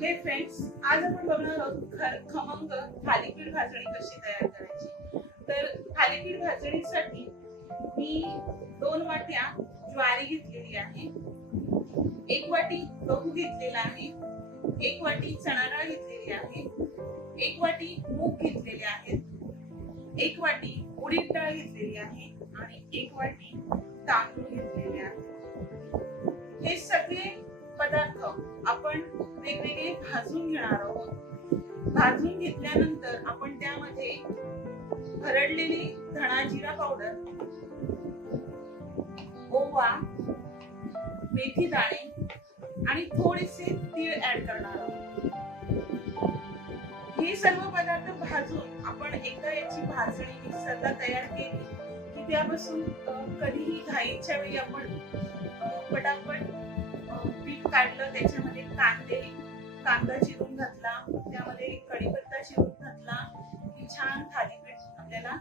हे फ्रेंड्स, आज आपण बघणार आहोत खमंग थालीपीठ भाजणी कशी तयार करायची। तर थालीपीठ भाजणीसाठी मी 2 वाट्या ज्वारी घेतलेली आहे, 1 वाटी गहू घेतलेला आहे, 1 वाटी चणाडाळ घेतलेली आहे, 1 वाटी मूग घेतलेले आहेत, 1 वाटी उडीद डाळ घेतलेली आहे आणि 1 वाटी तांदूळ घेतलेले आहेत। हे सगळे पदार्थ आपण वेगवेगळे भाजून घेणार आहोत। भाजून घेतल्यानंतर आपण त्यामध्ये भरडलेली धणा जिरा पावडर, ओवा, मेथी दाणे आणि थोडेसे तीळ ऍड करणार आहोत। हे सर्व पदार्थ भाजून आपण एकदा याची भाजणी मिक्सरला तयार केली की त्यापासून कधीही घाईच्या वेळी आपण पटापट पीठ काढलं, त्याच्यामध्ये कांदा चिरून घातला, त्यामध्ये कढीपत्ता चिरून घातला की छान थालीपीठ आपल्याला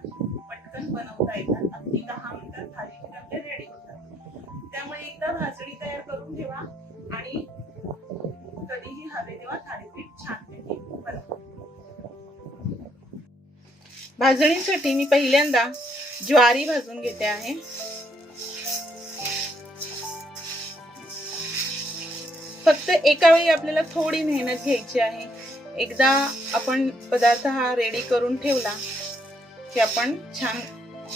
पटकन बनवता येतात। अगदी 10 मिनिटात थालीपीठ आपले रेडी होतात। त्यामुळे एकदा भाजणी तयार करून ठेवा आणि कधीही हवे तेव्हा थालीपीठ छानपैकी बनवा। भाजणीसाठी मी पहिल्यांदा ज्वारी भाजून घेते आहे। फक्त एका वेळी आपल्याला थोडी मेहनत घ्यायची आहे। एकदा आपण पदार्थ हा रेडी करून ठेवला की आपण छान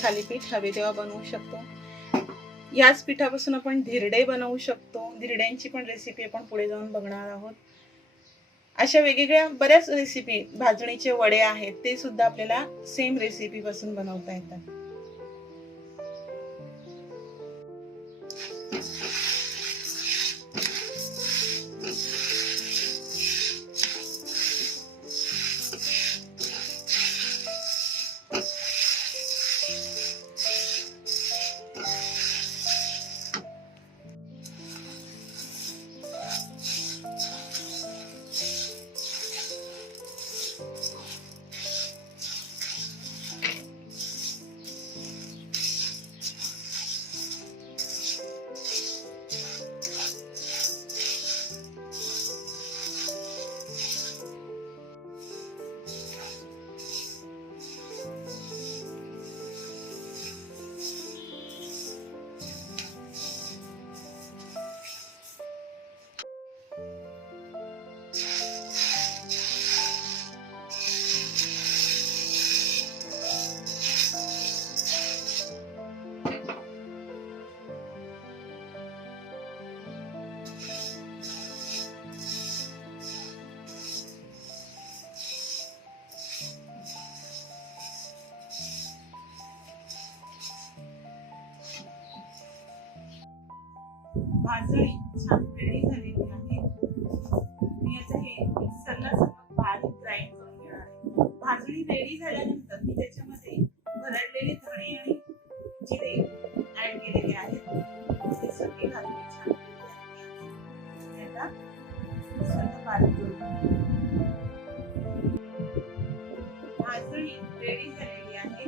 थालीपीठ हवे तेव्हा बनवू शकतो। याच पिठापासून आपण धिरडे बनवू शकतो। धिरड्यांची पण रेसिपी आपण पुढे जाऊन बघणार आहोत। अशा वेगवेगळ्या बऱ्याच रेसिपी, भाजणीचे वडे आहेत, ते सुद्धा आपल्याला सेम रेसिपी पासून बनवता येतात। भाजणी छान रेडी झालेली आहे। मी आता हे मिक्सरला सगळं बारीक ग्राइंड करून घेणार आहे। भाजणी रेडी झाल्यानंतर मी त्याच्यामध्ये भरडलेले धणे आणि जिरे ऍड केलेले आहेत। ते सगळे घालून छान आता मिक्सरला बारीक करून भाजणी रेडी झालेली आहे।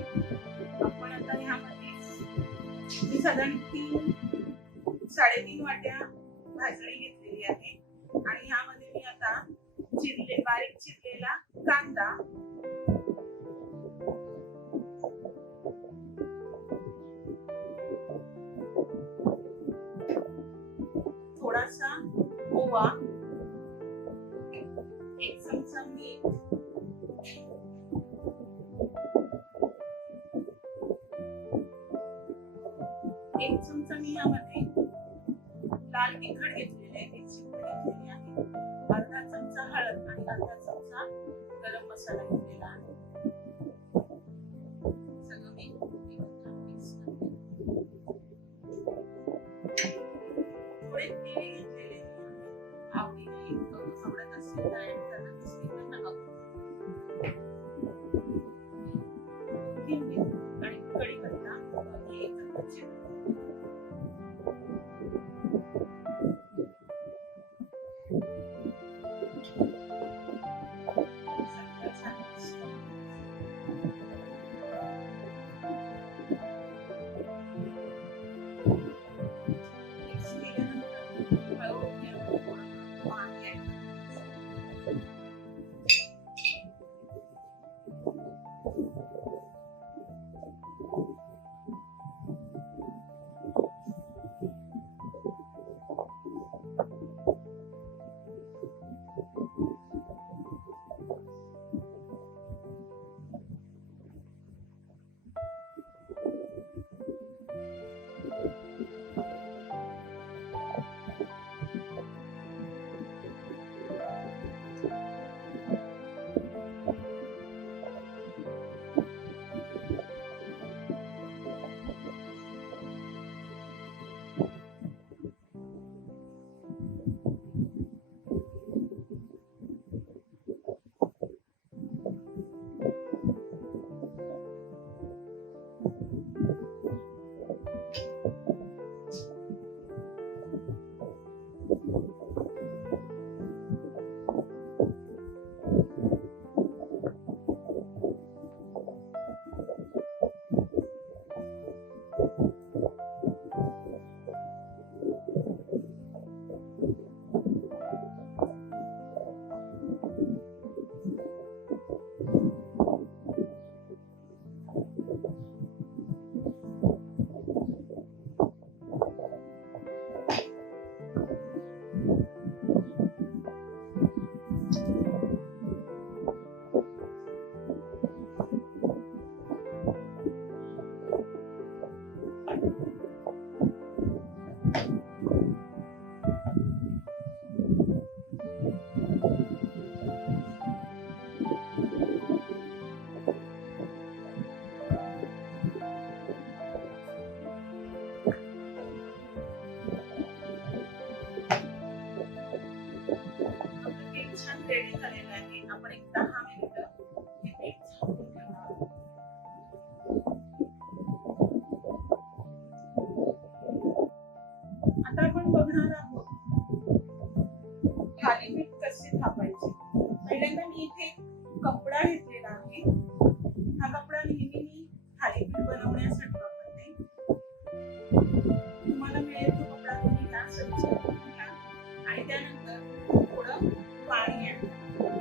आपण आता ह्यामध्ये मी साधारण 3-3.5 वाट्या भाजणी घेतलेली आहे आणि ह्यामध्ये मी आता बारीक चिरलेला कांदा, थोडासा ओवा, 1 चमचा मीठ, 1 चमचा मी यामध्ये लाल तिखट घेतलेले आहे, मिरची घेतलेली आहे, अर्धा चमचा हळद आणि अर्धा चमचा गरम मसाला घेतलेला आहे। सगळं मी एकत्र मिक्स करते। थोडे तीळ घेतलेले आहे, आवडीने आवडत असेल तर ऍड करा, नसेल तर नका करू। आणि कढीपत्ता एकत्र चिरून छान आहे. आपण एक 10 मिनिटं हे पीठ झाकून ठेवणार आहोत. आता आपण बघणार आहोत थालीपीठ कसे थापायचे. पहिल्यांदा मी इथे कपडा घेतलेला आहे. हा कपडा नेहमी मी थालीपीठ बनवण्यासाठी वापरते. तुम्हाला मिळेल तो कपडा तुम्ही घ्या, स्वच्छ करून घ्या आणि त्यानंतर थोडं पाणी ऍड करा.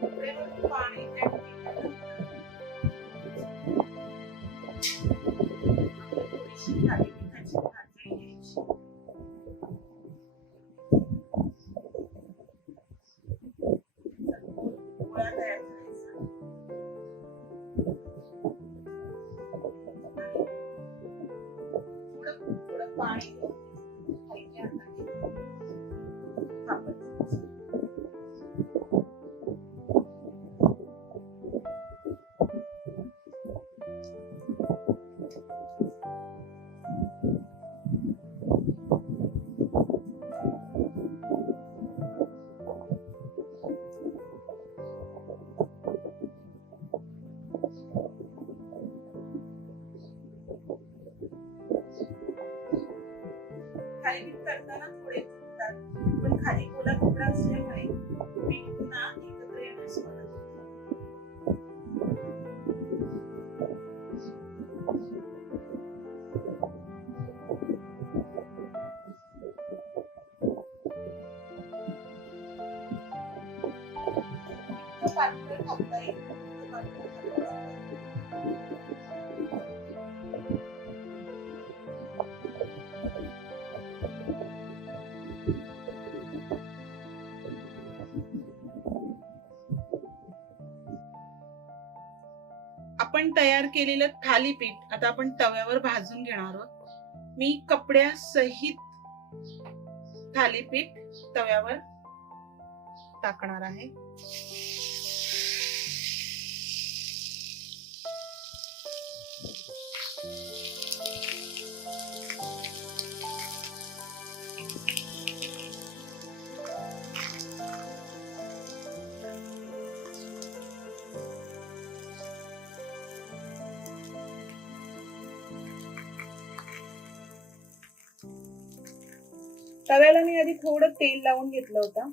कपड्यावर पाणी ऍड केल्यानंतर आपल्याला थोडीशी थालीपीठाची भाजणी घ्यायची. गोळा तयार करायचा. थोडं पाणी हलक्या हाताने थापायचं. थालीपीठ करताना थोडे फुटतात, पण खाली ओला कपडा असल्यामुळे पीठ पुन्हा एकत्र येण्यास मदत होते. इतकं पातळ थापता येईल, इतकं पातळ थापता येईल. आपण तयार केलेलं थालीपीठ आता आपण तव्यावर भाजून घेणार आहोत. मी कपड्यासहित थालीपीठ तव्यावर टाकणार आहे. तव्याला मी आधी थोडं तेल लावून घेतलं होतं.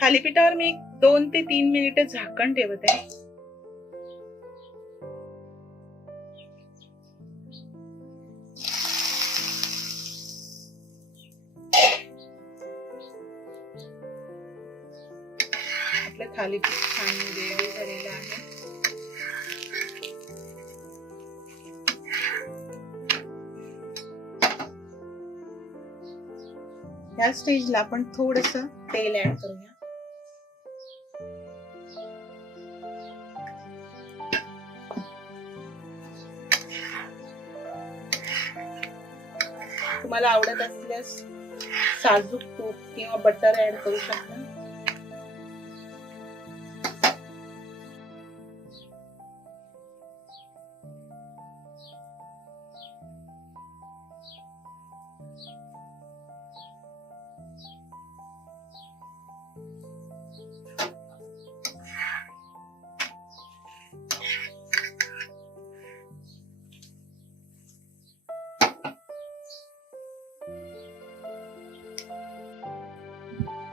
थालीपीठावर मी 2 ते 3 मिनिटे झाकण ठेवत आहे. आपलं थालीपीठ छान रेडी झालेलं आहे. या स्टेजला आपण थोडंसं तेल ऍड करूया. तुम्हाला आवडत असल्यास साजूक तूप किंवा बटर ऍड करू शकता.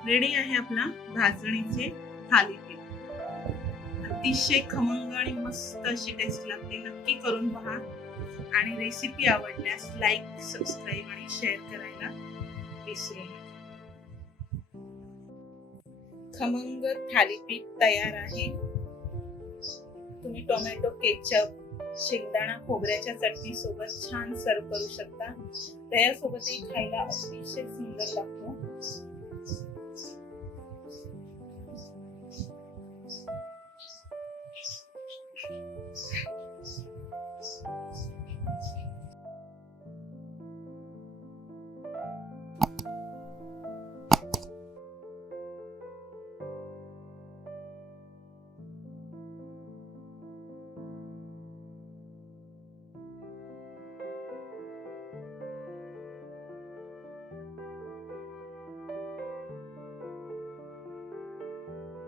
रेडी आहे आपला भाजणीचे थालीपीठ. अतिशय खमंग आणि मस्त अशी टेस्ट लागते. नक्की करून पहा आणि रेसिपी आवडल्यास लाईक, सबस्क्राईब आणि शेअर करायला विसरू नका. खमंग थालीपीठ तयार आहे. तुम्ही टोमॅटो केचप, शेंगदाणा खोबऱ्याच्या चटणी सोबत छान सर्व करू शकता. दह्यासोबतही खायला अतिशय सुंदर लागतो.